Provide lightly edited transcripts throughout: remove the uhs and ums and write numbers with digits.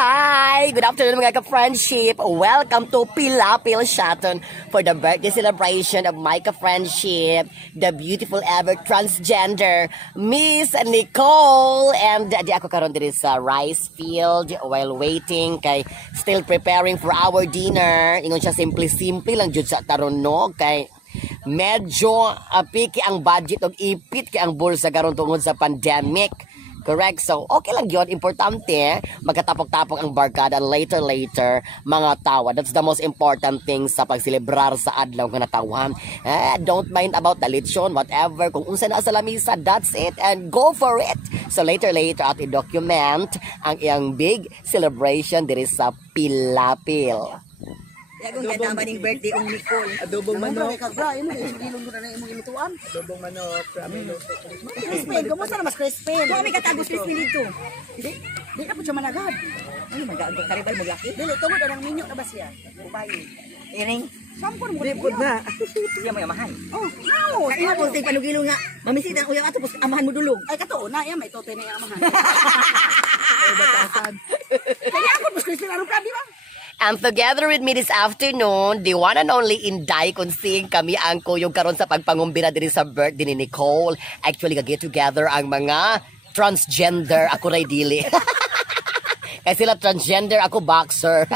Hi! Good afternoon mga ka-friendship. Welcome to Pilapil Shaton for the birthday celebration of my ka-friendship, the beautiful ever transgender, Miss Nicole. And di ako karon diri sa rice field while waiting kay still preparing for our dinner. Ingon siya simple-simple lang jud sa taron no kay medyo piki ang budget og ipit kay ang bulsa karon tungod sa pandemic. Correct. So, okay lang yun. Importante, magkatapok-tapok ang barkada later, mga tawa. That's the most important thing sa pagselebrar sa adlaw nga natawan. Don't mind about the lechon, whatever. Kung unsa na sa lamisa, that's it. And go for it. So, later, at i-document ang iyang big celebration diri sa Pilapil. Kung katama ning birthday ng Nicole. Adobong manok. Ilong ko na imong ilutuan. Adobong manok. Crispin, kumusta na mas crispin? Kung may katagos crispin dito. Di ka po siya managad. Ay, mag-aagod karibal mo laki. Dili, tungod ang minyo na ba siya? Bubayi. Iring. Sampon mo. Ripod na. Siya mo yamahan. Oh, no. Kaya po, ting panugilo nga. Mamisit ang uyang ato, amahan mo dulog. Ay, kato, na, yan, may tote na yung amahan. Ay, batasan. Kaya ako, mas crispin anong ka, di ba? And together with me this afternoon, the one and only Inday Kunsing, kami ang kuyog karon sa pagpangumbira diri sa birthday ni Nicole. Actually, get together ang mga transgender. Ako ray dili. Kasi sila transgender, ako boxer.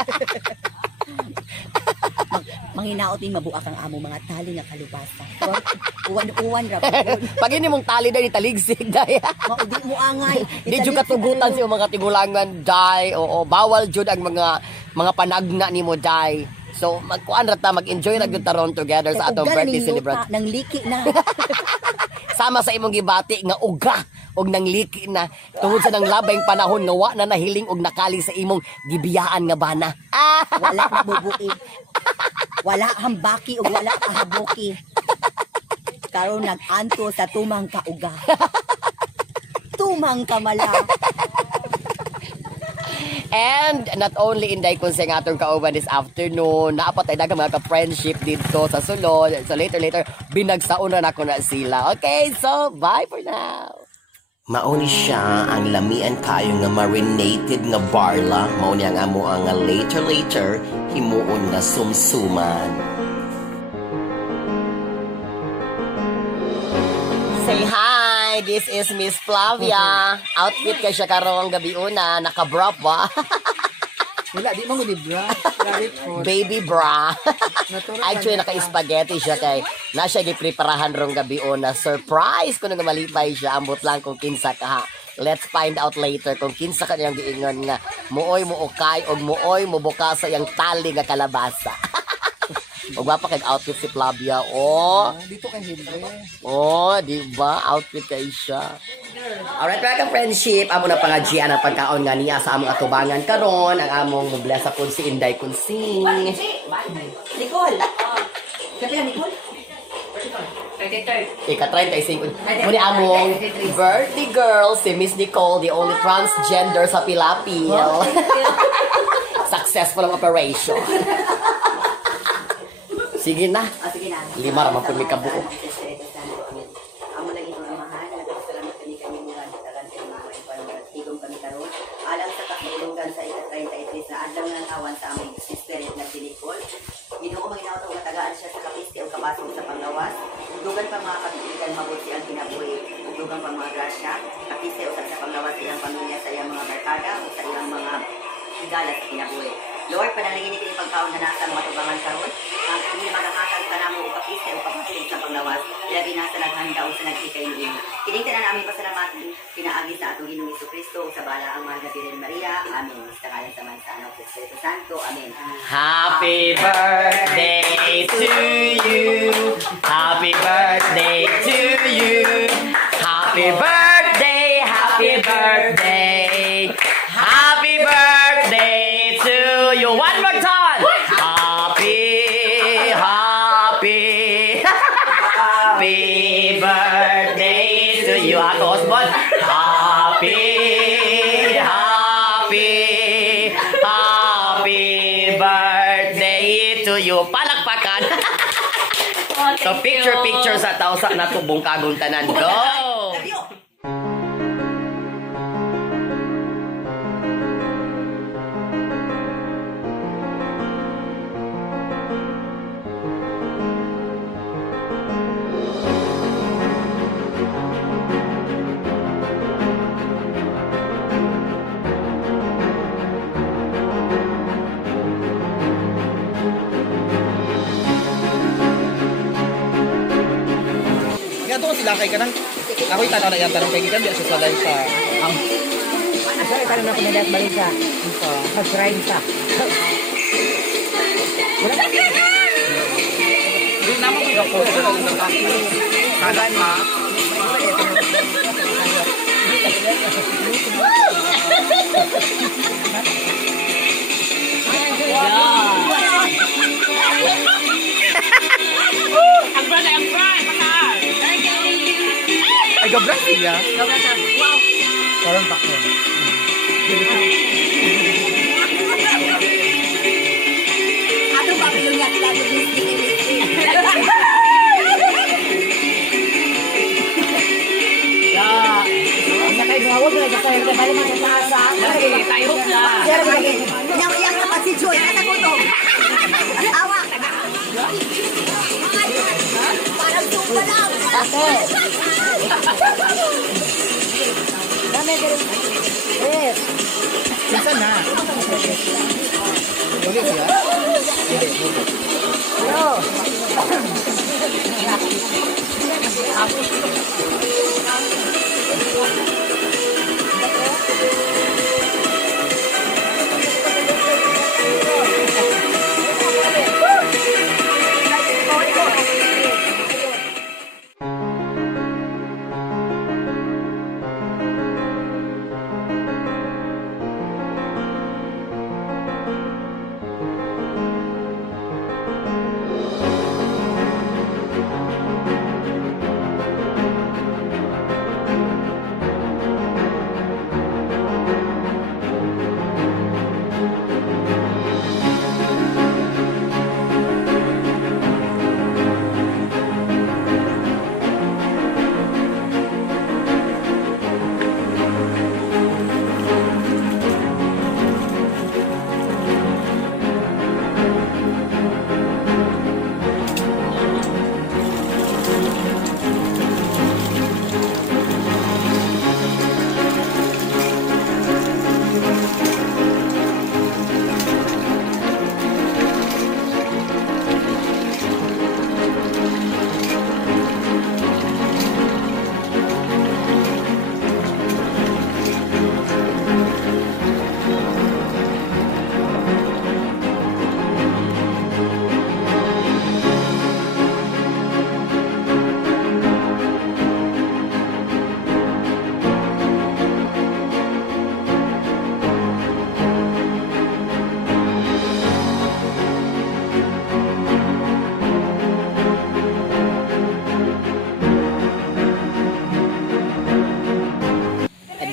Manghinaot din mabuak ang amo mga tali nga kalubasa. Uwan ra. Pag ini mong tali dahil taligsig dahil. Maudi mo angay. Di jud katugutan sa mga tigulangan dai. Oo, bawal jud ang mga panagna nimo dai. So magkuan ra ta mag-enjoy ra gyud taron together sa atong birthday celebration. Nang liki na. Sama sa imong gibati nga uga og nang liki na tungod sa nang labayng panahon nga wa na nahiling og nakali sa imong gibiyaan nga bana. Wala na bubuig. Wala hambaki ug wala kahaboki. Karon nag-anto sa tumang kauga. Tumang kamala. And not only Inday Kunsing atong kauban this afternoon, naapat ay daghang mga ka-friendship dito sa sulod. So later, binagsaon na nako na sila. Okay, so bye for now. Mauni siya ang lamian kayo nga marinated nga barla. Mauni ang amo ang later, himuon nga sumsuman. Say hi, this is Miss Flavia. Outfit kay siya karong gabi una, naka-bra pa. Wala, di mo di bra. Baby bra. Actually, naka-spaghetti siya kay na siya gipreparahan rong gabi una. Surprise! Kung nga malipay siya, ambot lang kung kinsa ka ha. Let's find out later kung kinsa ka niyang giingon nga muoy mo ukay o muoy mo buka sa iyang tali nga kalabasa. Huwag ba pa kay outfit si Flavia? Oh, Dito kay Henry. oh, di ba? Outfit kay siya. Alright, mga ka-friendship, amo na pangadjian ang pagkaon nga niya sa among atubangan karon ang among moblesa kun si Inday Kunsing. Nicole. Kapila Nicole? Ika-35. Muli among birthday girl, si Miss Nicole, the only transgender sa Pilapil. Successful ang operation. Sige na. Sige na. 5 raman po may kabuo. Amo lang ito ang mahal. Nagpasalamat kami mga talan sa mga tigong kami karon. Alang sa katulungan sa ika-33 na adlaw ng awan sa aming sister na si Nicole. Ginoo maginaw ito matagaan siya sa kapiste o kabasong sa panglawas. Dugan pa mga kapitigan mabuti ang kinabuhi. Dugan pa mga grasya. Kapiste o sa panglawas sa iyang pamilya, sa iyang mga barkada o sa iyang mga higala sa kinabuhi. Lord, panalangin ni kini pagkaon na nasa mga tubangan karon. Ang kini magamatag ka namo o kapiste o kapatid sa panglawas. Labi na sa naghanda o sa nagkikay niyo. Kining tanan namin pasalamatan pinaagi sa atong Ginoong Jesucristo o sa bala ang mahal na Birhen Maria. Amen. Sa kalan sa Mansa ng Espiritu Santo. Amen. Happy birthday to you. Happy birthday to you. Happy birthday, happy birthday. Happy birthday to you. One more time. Happy birthday to you. Ako, Osbon. Happy birthday to you. Palakpakan. So picture sa tao sa natubong kagong tanan. Go! lang kay kanang ako itanaw na yan tanong kay gikan di siya salay sa ang Sorry, tanong na pinalat balik ka. Mag-grind ka. di naman ko gapos kanan ma ay gabras siya karon pa ko Ano ba yung nga lagi biscuit? Yang dapat si Joy, kata ko to. Awa. Parang tupa lang. Minsan na. Ulit siya? Hindi.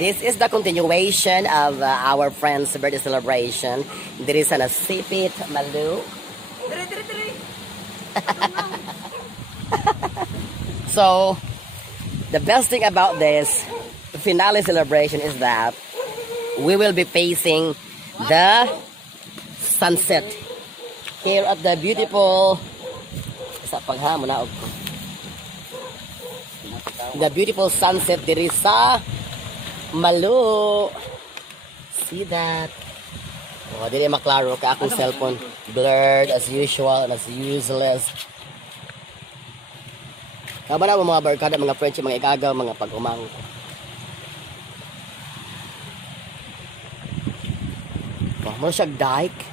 This is the continuation of our friend's birthday celebration. There is an Sipit Malu. So, the best thing about this finale celebration is that we will be facing the sunset here at the beautiful the beautiful sunset diri sa Malu. See that? Oh, dili maklaro ka akong cellphone. Blurred as usual and as useless. Kaba na mo mga barkada, mga friendship, mga igagaw, mga pag-umang. Oh, mo siya dike.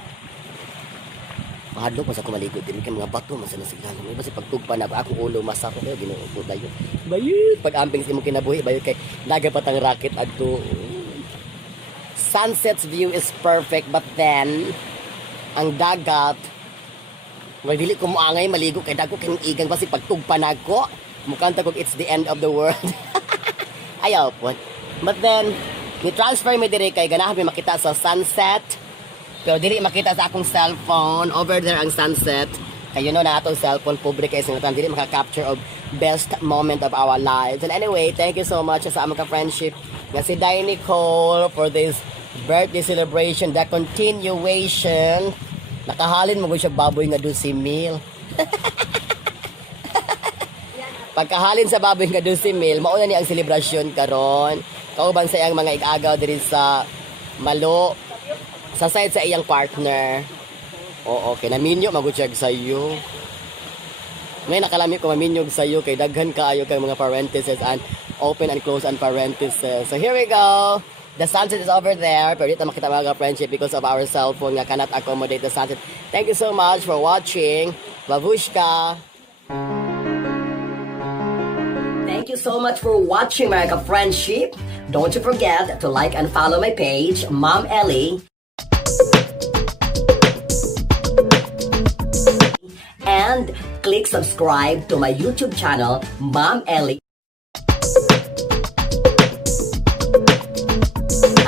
Mahadlok mas ako maligo din kay mga bato mas na sigla. May basi pagtugpa na akong ulo masako kayo ginuupo dayon. Bayut pag amping si mo kinabuhi bayut kay nagapat ang racket adto. Sunset's view is perfect but then ang dagat wag dili ko moangay maligo kay dagko kay igang basi pagtugpa nagko. Mukanta ko it's the end of the world. Ayaw po. But then ni transfer mi diri kay ganahan mi makita sa sunset. Pero dili makita sa akong cellphone. Over there ang sunset. Kaya you know na atong cellphone public kay sinatan dili maka-capture of best moment of our lives. And anyway, thank you so much sa among ka-friendship nga si Day Nicole for this birthday celebration, the continuation. Nakahalin mo siya baboy nga doon si Mil. Pagkahalin sa baboy nga doon si Mil, mauna ni ang selebrasyon karon. Kauban sa iyang mga igagaw diri sa Malo. Sa side sa iyang partner. Oo, okay. Naminyo, magutsag sa iyo. Ngayon nakalami ko maminyog sa iyo kay daghan kaayo kay mga parentheses and open and close and parentheses. So here we go. The sunset is over there. Pero dito makita mga friendship because of our cell phone nga cannot accommodate the sunset. Thank you so much for watching. Babushka. Thank you so much for watching my friendship. Don't you forget to like and follow my page, Mom Ellie. And click subscribe to my YouTube channel, Mom Ellie.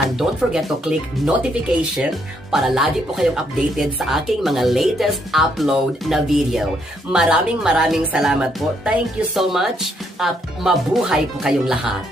And don't forget to click notification para lagi po kayong updated sa aking mga latest upload na video. Maraming salamat po. Thank you so much at mabuhay po kayong lahat.